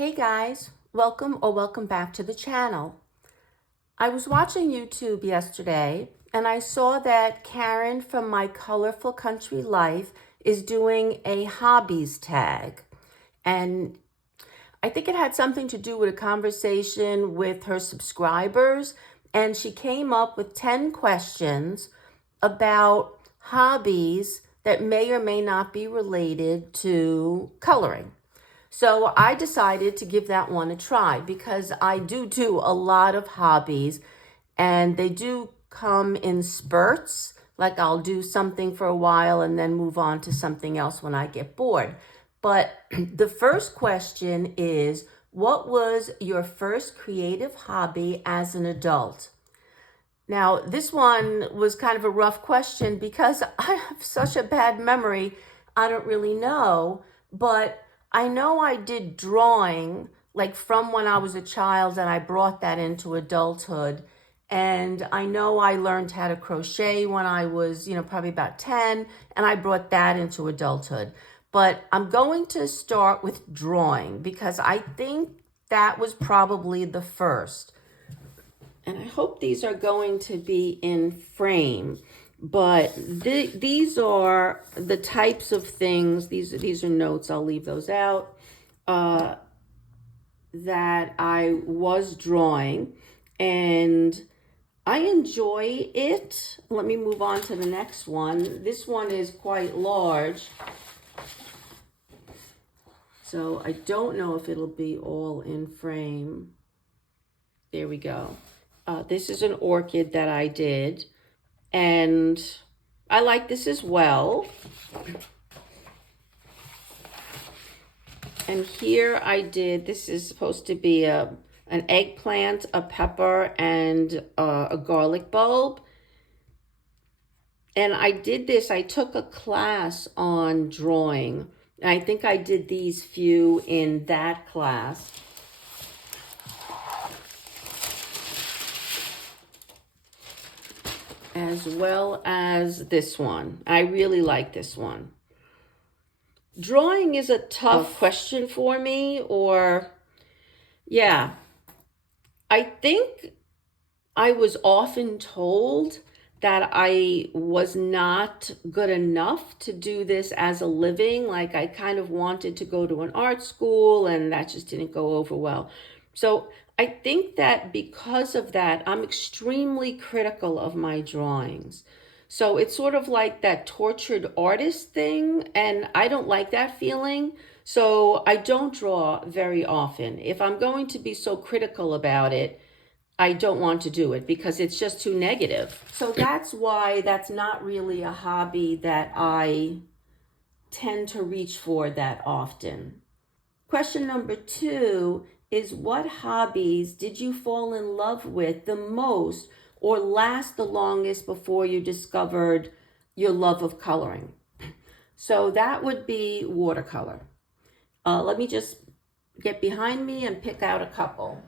Hey guys, welcome back to the channel. I was watching YouTube yesterday and I saw that Karen from My Colorful Country Life is doing a hobbies tag. And I think it had something to do with a conversation with her subscribers. And she came up with 10 questions about hobbies that may or may not be related to coloring. So I decided to give that one a try because I do a lot of hobbies and they do come in spurts. Like I'll do something for a while and then move on to something else when I get bored. But the first question is, what was your first creative hobby as an adult? Now, this one was kind of a rough question because I have such a bad memory. I don't really know, but I know I did drawing like from when I was a child and I brought that into adulthood. And I know I learned how to crochet when I was, probably about 10, and I brought that into adulthood. But I'm going to start with drawing because I think that was probably the first. And I hope these are going to be in frame. But these are the types of things, these are notes, I'll leave those out, that I was drawing. And I enjoy it. Let me move on to the next one. This one is quite large. So I don't know if it'll be all in frame. There we go. This is an orchid that I did. And I like this as well. And here I did, this is supposed to be an eggplant, a pepper, and a garlic bulb. And I did this, I took a class on drawing. And I think I did these few in that class. As well as this one. I really like this one. Drawing is a tough question for me, yeah. I think I was often told that I was not good enough to do this as a living. Like I kind of wanted to go to an art school and that just didn't go over well. So I think that because of that, I'm extremely critical of my drawings. So it's sort of like that tortured artist thing, and I don't like that feeling. So I don't draw very often. If I'm going to be so critical about it, I don't want to do it because it's just too negative. So that's why that's not really a hobby that I tend to reach for that often. Question number 2 is, what hobbies did you fall in love with the most or last the longest before you discovered your love of coloring? So that would be watercolor. Let me just get behind me and pick out a couple.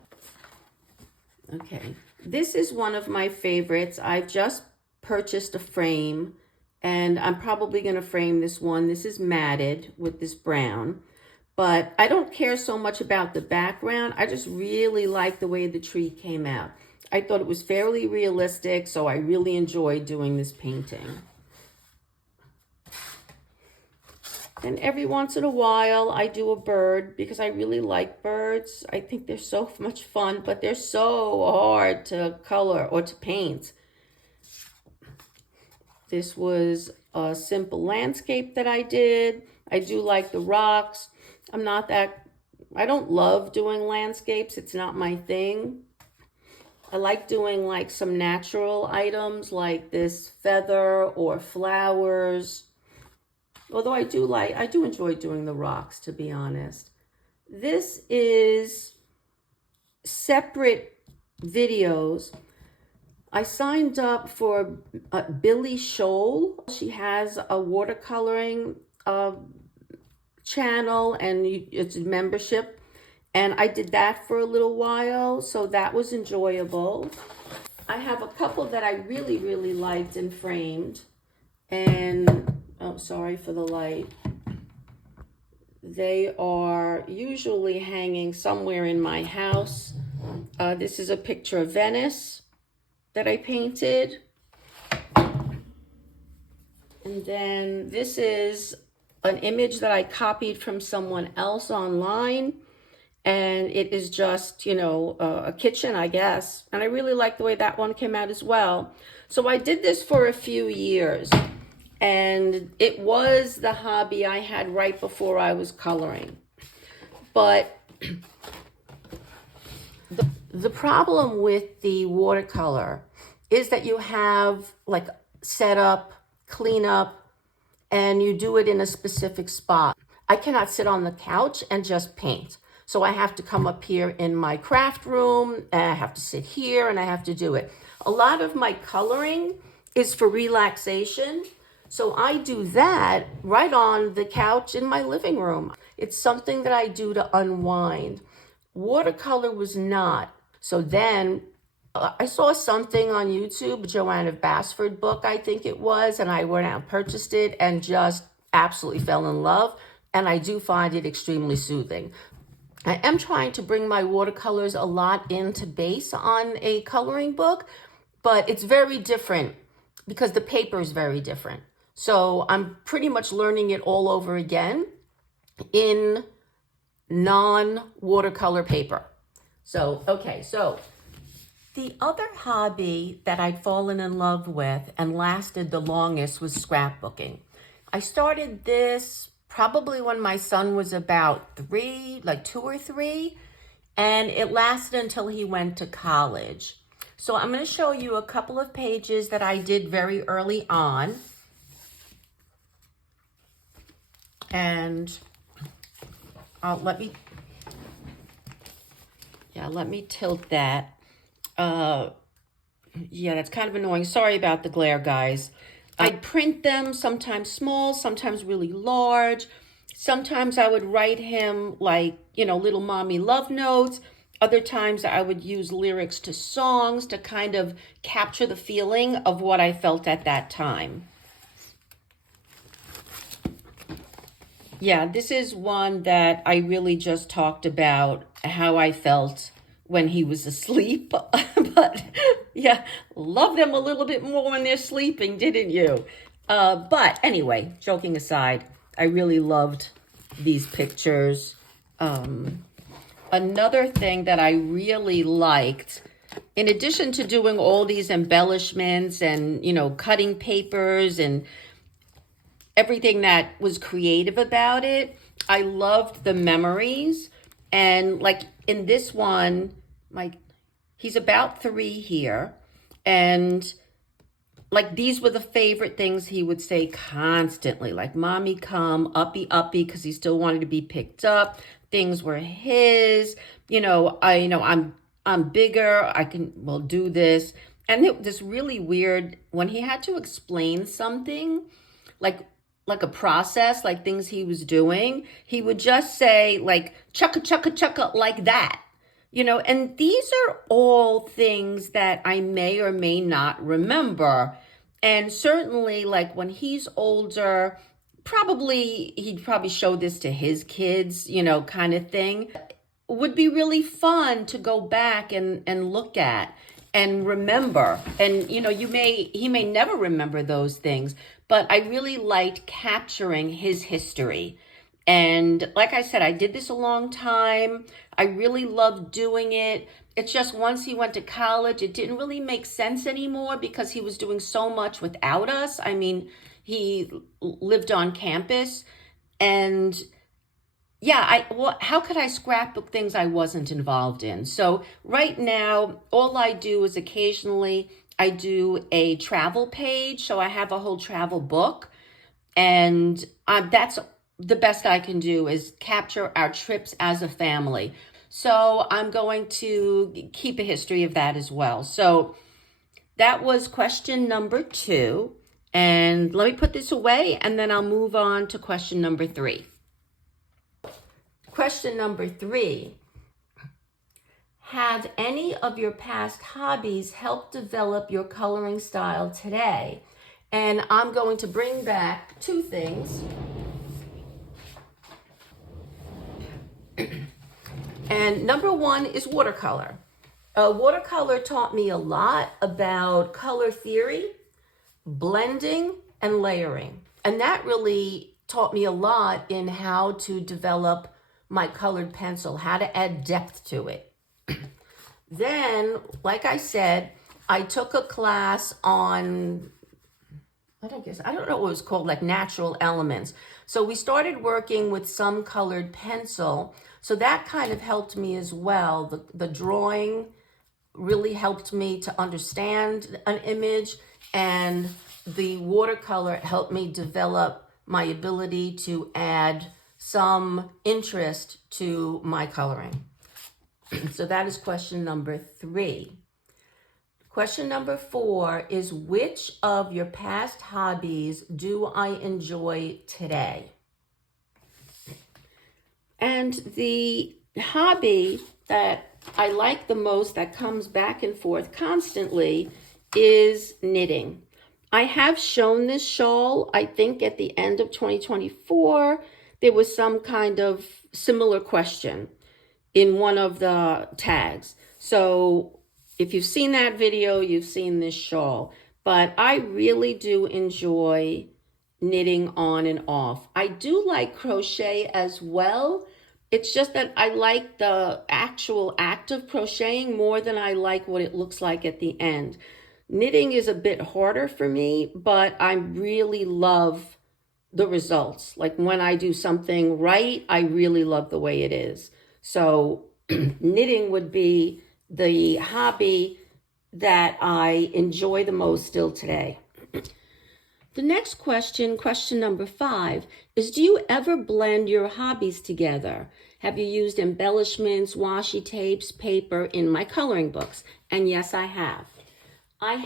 Okay, this is one of my favorites. I've just purchased a frame and I'm probably going to frame this one. This is matted with this brown. But I don't care so much about the background. I just really like the way the tree came out. I thought it was fairly realistic, so I really enjoyed doing this painting. And every once in a while, I do a bird because I really like birds. I think they're so much fun, but they're so hard to color or to paint. This was a simple landscape that I did. I do like the rocks. I don't love doing landscapes. It's not my thing. I like doing like some natural items like this feather or flowers. Although I do enjoy doing the rocks, to be honest. This is separate videos. I signed up for Billy Scholl. She has a watercoloring channel and it's a membership, and I did that for a little while, so that was enjoyable. I have a couple that I really liked and framed, and oh, sorry for the light. They are usually hanging somewhere in my house. This is a picture of Venice that I painted. And then this is an image that I copied from someone else online. And it is just, a kitchen, I guess. And I really like the way that one came out as well. So I did this for a few years. And it was the hobby I had right before I was coloring. But the problem with the watercolor is that you have like setup, cleanup, and you do it in a specific spot. I cannot sit on the couch and just paint. So I have to come up here in my craft room, and I have to sit here, and I have to do it. A lot of my coloring is for relaxation. So I do that right on the couch in my living room. It's something that I do to unwind. Watercolor was not. So then I saw something on YouTube, Joanna Basford book, I think it was, and I went out and purchased it and just absolutely fell in love. And I do find it extremely soothing. I am trying to bring my watercolors a lot into base on a coloring book, but it's very different because the paper is very different. So I'm pretty much learning it all over again in non-watercolor paper. So, okay, so the other hobby that I'd fallen in love with and lasted the longest was scrapbooking. I started this probably when my son was about 3, like 2 or 3, and it lasted until he went to college. So I'm going to show you a couple of pages that I did very early on. And let me tilt that. Yeah, that's kind of annoying. Sorry about the glare, guys. I print them, sometimes small, sometimes really large. Sometimes I would write him like, little mommy love notes. Other times I would use lyrics to songs to kind of capture the feeling of what I felt at that time. Yeah, this is one that I really just talked about how I felt when he was asleep. But yeah, love them a little bit more when they're sleeping, didn't you? But anyway, joking aside, I really loved these pictures. Another thing that I really liked, in addition to doing all these embellishments and, cutting papers and everything that was creative about it, I loved the memories. And like in this one, he's about 3 here. And like these were the favorite things he would say constantly, like mommy come, uppy, uppy, because he still wanted to be picked up. Things were his, I'm bigger, we'll do this. And it was really weird when he had to explain something, like a process, like things he was doing, he would just say like chugga chugga chugga like that. And these are all things that I may or may not remember. And certainly like when he's older, he'd probably show this to his kids, kind of thing. It would be really fun to go back and look at and remember. And, he may never remember those things, but I really liked capturing his history. And like I said, I did this a long time. I really loved doing it. It's just once he went to college, it didn't really make sense anymore because he was doing so much without us. I mean, he lived on campus and yeah, how could I scrapbook things I wasn't involved in? So right now, all I do is occasionally I do a travel page. So I have a whole travel book, and that's the best I can do is capture our trips as a family. So I'm going to keep a history of that as well. So that was question number 2. And let me put this away and then I'll move on to question number 3. Question number 3. Have any of your past hobbies helped develop your coloring style today? And I'm going to bring back 2 things. And number one is watercolor. Watercolor taught me a lot about color theory, blending, and layering. And that really taught me a lot in how to develop my colored pencil, how to add depth to it. Then, like I said, I took a class on, I don't know what it was called, like natural elements. So we started working with some colored pencil. So that kind of helped me as well. The drawing really helped me to understand an image, and the watercolor helped me develop my ability to add some interest to my coloring. So that is question number 3. Question number 4 is, which of your past hobbies do I enjoy today? And the hobby that I like the most, that comes back and forth constantly, is knitting. I have shown this shawl, I think at the end of 2024, there was some kind of similar question in one of the tags. So if you've seen that video, you've seen this shawl. But I really do enjoy knitting on and off. I do like crochet as well. It's just that I like the actual act of crocheting more than I like what it looks like at the end. Knitting is a bit harder for me, but I really love the results. Like when I do something right, I really love the way it is. So knitting would be the hobby that I enjoy the most still today. The next question, question number 5, is, do you ever blend your hobbies together? Have you used embellishments, washi tapes, paper in my coloring books? And yes, I have. I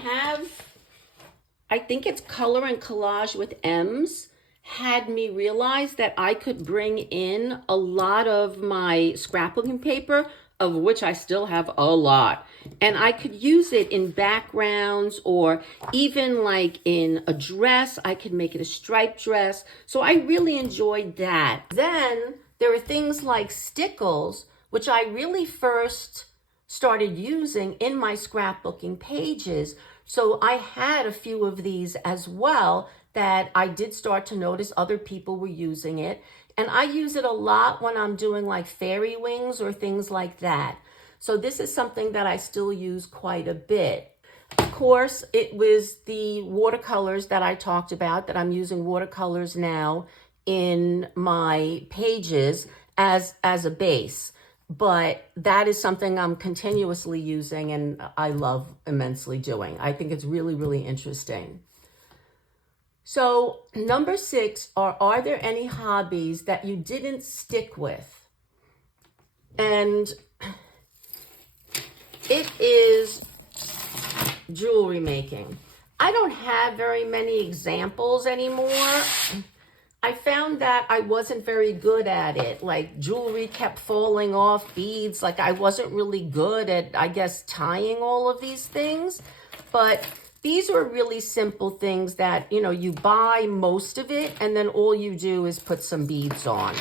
think it's Color and Collage with M's, had me realize that I could bring in a lot of my scrapbooking paper, of which I still have a lot. And I could use it in backgrounds, or even like in a dress. I could make it a striped dress. So I really enjoyed that. Then there are things like stickles, which I really first started using in my scrapbooking pages. So I had a few of these as well that I did start to notice other people were using it. And I use it a lot when I'm doing like fairy wings or things like that. So this is something that I still use quite a bit. Of course, it was the watercolors that I talked about, that I'm using watercolors now in my pages as a base. But that is something I'm continuously using and I love immensely doing. I think it's really, really interesting. So number 6, are there any hobbies that you didn't stick with? And it is jewelry making. I don't have very many examples anymore. I found that I wasn't very good at it. Like jewelry kept falling off, beads. Like I wasn't really good at, I guess, tying all of these things. But these are really simple things that, you buy most of it and then all you do is put some beads on.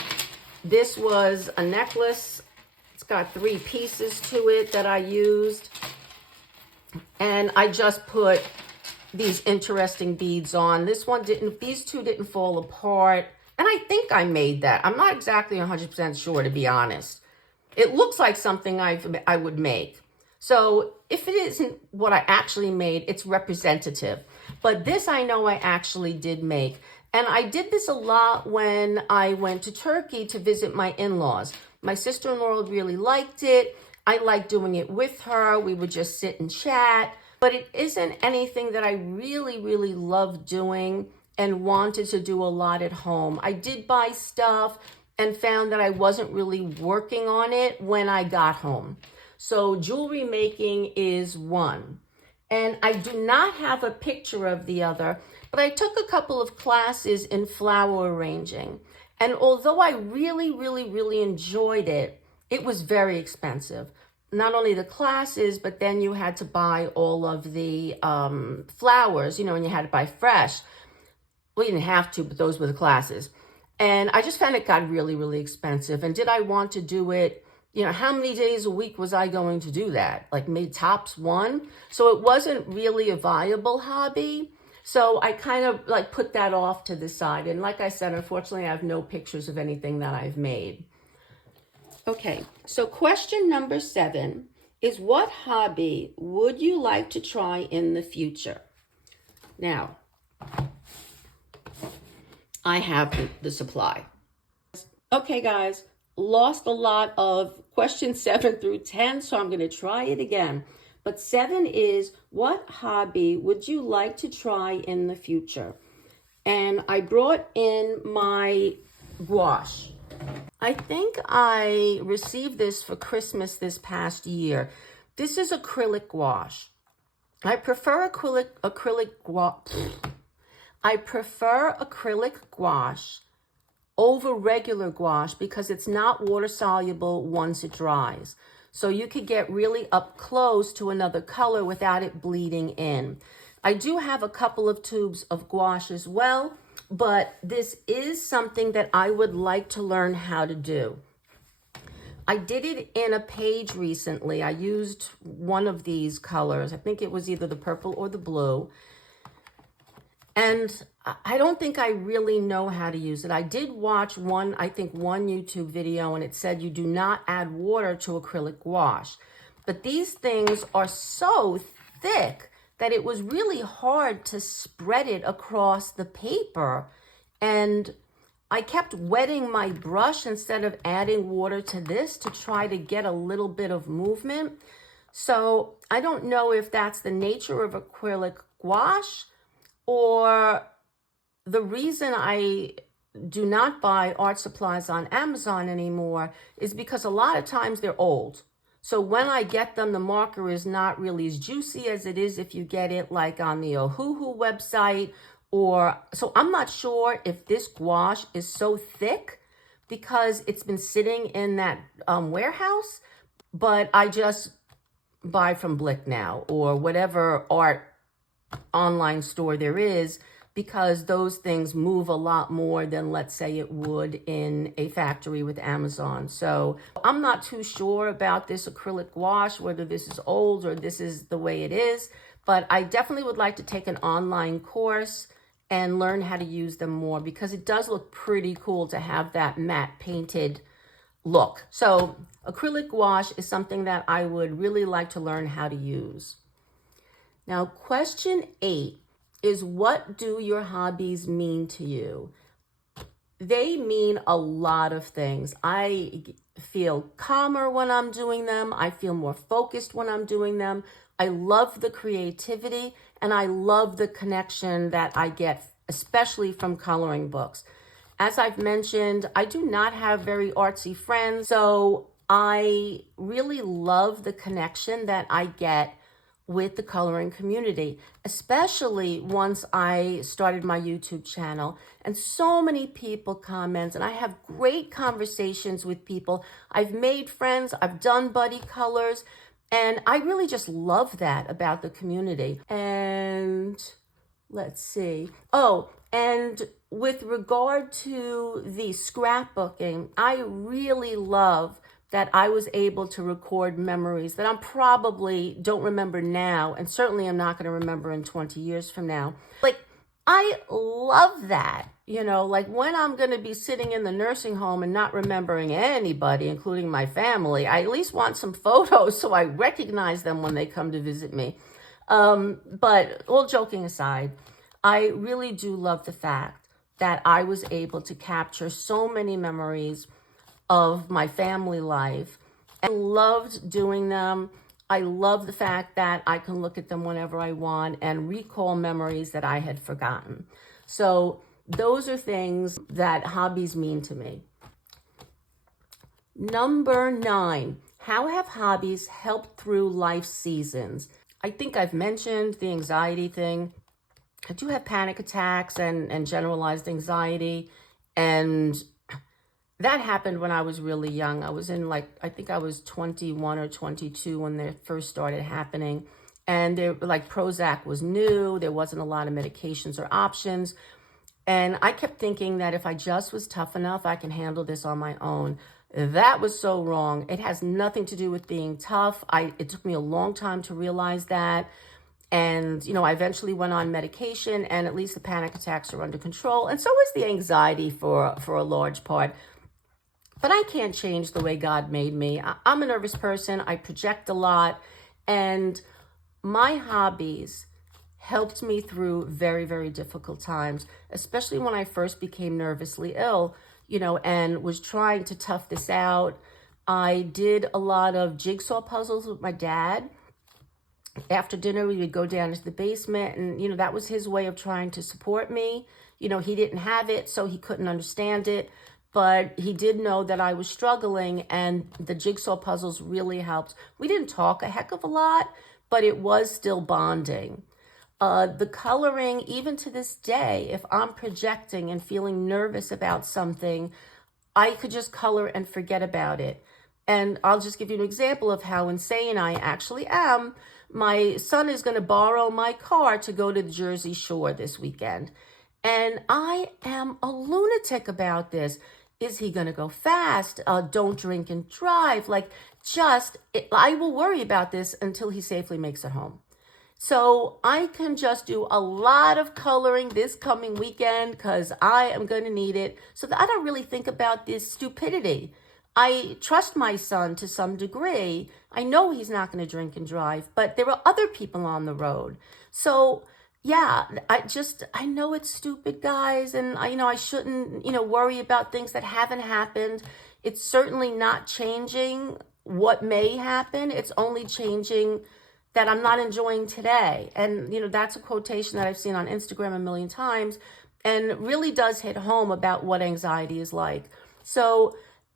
This was a necklace. It's got 3 pieces to it that I used. And I just put these interesting beads on. These 2 didn't fall apart. And I think I made that. I'm not exactly 100% sure, to be honest. It looks like something I would make. So if it isn't what I actually made, it's representative. But this I know I actually did make. And I did this a lot when I went to Turkey to visit my in-laws. My sister-in-law really liked it. I liked doing it with her. We would just sit and chat. But it isn't anything that I really, really love doing and wanted to do a lot at home. I did buy stuff and found that I wasn't really working on it when I got home. So jewelry making is one. And I do not have a picture of the other, but I took a couple of classes in flower arranging. And although I really, really, really enjoyed it, it was very expensive. Not only the classes, but then you had to buy all of the flowers, and you had to buy fresh. Well, you didn't have to, but those were the classes. And I just found it got really, really expensive. And did I want to do it, how many days a week was I going to do that? Like maybe tops one. So it wasn't really a viable hobby. So I kind of like put that off to the side. And like I said, unfortunately, I have no pictures of anything that I've made. Okay, so question number 7 is, what hobby would you like to try in the future? Now, I have the supply. Okay, guys, lost a lot of questions 7 through 10, so I'm going to try it again. But 7 is, what hobby would you like to try in the future? And I brought in my gouache. I think I received this for Christmas this past year. This is acrylic gouache. I prefer acrylic gouache over regular gouache because it's not water soluble once it dries. So you could get really up close to another color without it bleeding in. I do have a couple of tubes of gouache as well, but this is something that I would like to learn how to do. I did it in a page recently. I used one of these colors. I think it was either the purple or the blue. And I don't think I really know how to use it. I did watch one YouTube video, and it said you do not add water to acrylic gouache. But these things are so thick that it was really hard to spread it across the paper. And I kept wetting my brush instead of adding water to this to try to get a little bit of movement. So I don't know if that's the nature of acrylic gouache, or the reason I do not buy art supplies on Amazon anymore is because a lot of times they're old. So when I get them, the marker is not really as juicy as it is if you get it like on the Ohuhu website. So I'm not sure if this gouache is so thick because it's been sitting in that warehouse, but I just buy from Blick now or whatever art online store there is, because those things move a lot more than, let's say, it would in a factory with Amazon. So I'm not too sure about this acrylic gouache, whether this is old or this is the way it is, but I definitely would like to take an online course and learn how to use them more, because it does look pretty cool to have that matte painted look. So acrylic gouache is something that I would really like to learn how to use. Now, question 8 is, what do your hobbies mean to you? They mean a lot of things. I feel calmer when I'm doing them. I feel more focused when I'm doing them. I love the creativity, and I love the connection that I get, especially from coloring books. As I've mentioned, I do not have very artsy friends, so I really love the connection that I get with the coloring community, especially once I started my YouTube channel. And so many people comment, and I have great conversations with people. I've made friends, I've done buddy colors, and I really just love that about the community. And let's see. Oh, and with regard to the scrapbooking, I really love that I was able to record memories that I probably don't remember now, and certainly I'm not going to remember in 20 years from now. Like, I love that, like when I'm going to be sitting in the nursing home and not remembering anybody, including my family, I at least want some photos so I recognize them when they come to visit me. But all joking aside, I really do love the fact that I was able to capture so many memories of my family life. I loved doing them. I love the fact that I can look at them whenever I want and recall memories that I had forgotten. So those are things that hobbies mean to me. Number 9, how have hobbies helped through life seasons? I think I've mentioned the anxiety thing. I do have panic attacks and generalized anxiety, and that happened when I was really young. I was in I think I was 21 or 22 when they first started happening. And Prozac was new. There wasn't a lot of medications or options. And I kept thinking that if I just was tough enough, I can handle this on my own. That was so wrong. It has nothing to do with being tough. It took me a long time to realize that. And, I eventually went on medication, and at least the panic attacks are under control. And so is the anxiety for a large part. But I can't change the way God made me. I'm a nervous person. I project a lot. And my hobbies helped me through very, very difficult times, especially when I first became nervously ill, and was trying to tough this out. I did a lot of jigsaw puzzles with my dad. After dinner, we would go down into the basement, and, that was his way of trying to support me. He didn't have it, so he couldn't understand it, but he did know that I was struggling, and the jigsaw puzzles really helped. We didn't talk a heck of a lot, but it was still bonding. The coloring, even to this day, if I'm projecting and feeling nervous about something, I could just color and forget about it. And I'll just give you an example of how insane I actually am. My son is going to borrow my car to go to the Jersey Shore this weekend. And I am a lunatic about this. Is he going to go fast? Don't drink and drive. I will worry about this until he safely makes it home. So I can just do a lot of coloring this coming weekend because I am going to need it, so that I don't really think about this stupidity. I trust my son to some degree. I know he's not going to drink and drive, but there are other people on the road. So yeah, I know it's stupid, guys, and I shouldn't, worry about things that haven't happened. It's certainly not changing what may happen. It's only changing that I'm not enjoying today. And, that's a quotation that I've seen on Instagram a million times and really does hit home about what anxiety is like. So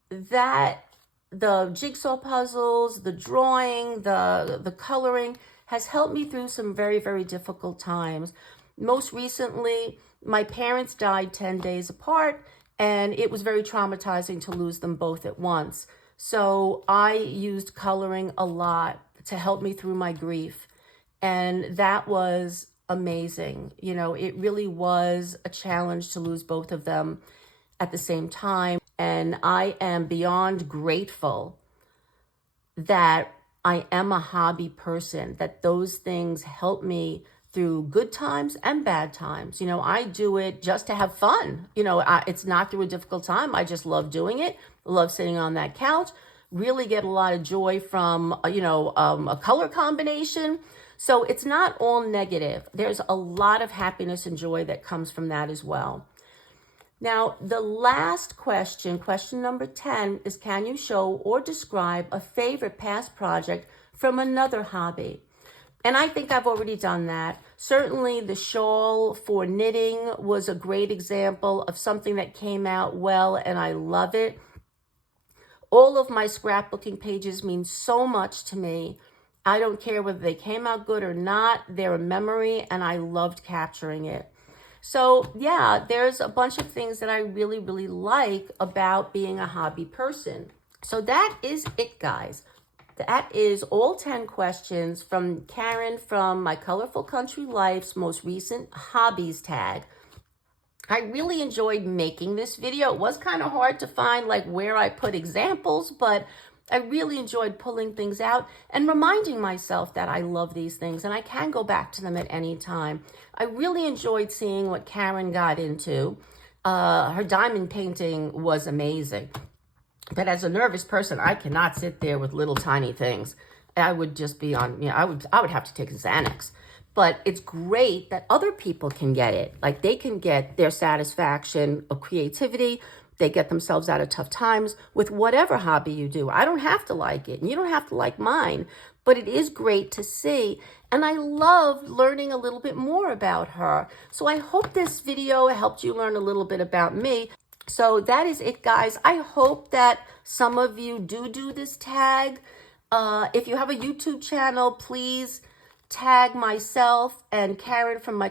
that the jigsaw puzzles, the drawing, the coloring has helped me through some very, very difficult times. Most recently, my parents died 10 days apart, and it was very traumatizing to lose them both at once. So I used coloring a lot to help me through my grief. And that was amazing. It really was a challenge to lose both of them at the same time. And I am beyond grateful that I am a hobby person, that those things help me through good times and bad times. I do it just to have fun. It's not through a difficult time. I just love doing it. Love sitting on that couch. Really get a lot of joy from, a color combination. So it's not all negative. There's a lot of happiness and joy that comes from that as well. Now, the last question, question number 10, is can you show or describe a favorite past project from another hobby? And I think I've already done that. Certainly the shawl for knitting was a great example of something that came out well, and I love it. All of my scrapbooking pages mean so much to me. I don't care whether they came out good or not. They're a memory, and I loved capturing it. So yeah, there's a bunch of things that I really, really like about being a hobby person. So that is it, guys. That is all 10 questions from Karen from My Colorful Country Life's most recent Hobbies Tag. I really enjoyed making this video. It was kind of hard to find where I put examples, but I really enjoyed pulling things out and reminding myself that I love these things and I can go back to them at any time. I really enjoyed seeing what Karen got into. Her diamond painting was amazing. But as a nervous person, I cannot sit there with little tiny things. I would just be on, I would have to take a Xanax. But it's great that other people can get it. They can get their satisfaction of creativity. They get themselves out of tough times with whatever hobby you do. I don't have to like it, and you don't have to like mine. But it is great to see. And I love learning a little bit more about her. So I hope this video helped you learn a little bit about me. So that is it, guys. I hope that some of you do this tag. If you have a YouTube channel, please tag myself and Karen from My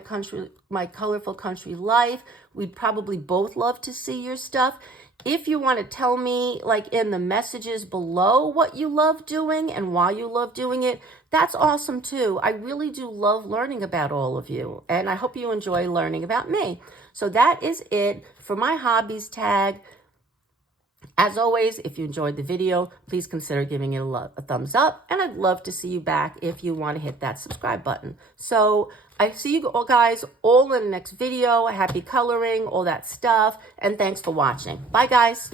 Colorful Country Life. We'd probably both love to see your stuff. If you want to tell me in the messages below what you love doing and why you love doing it, that's awesome too. I really do love learning about all of you, and I hope you enjoy learning about me. So that is it for my hobbies tag. As always, if you enjoyed the video, please consider giving it a thumbs up, and I'd love to see you back if you want to hit that subscribe button. So I see you all guys all in the next video. Happy coloring, all that stuff, and thanks for watching. Bye, guys.